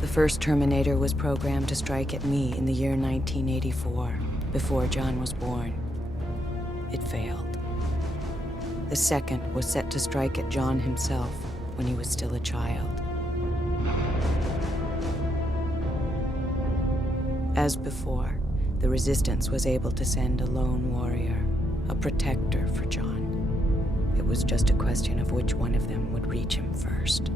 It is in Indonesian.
The first Terminator was programmed to strike at me in the year 1984, before John was born. It failed. The second was set to strike at John himself when he was still a child. As before, the Resistance was able to send a lone warrior, a protector for John. It was just a question of which one of them would reach him first.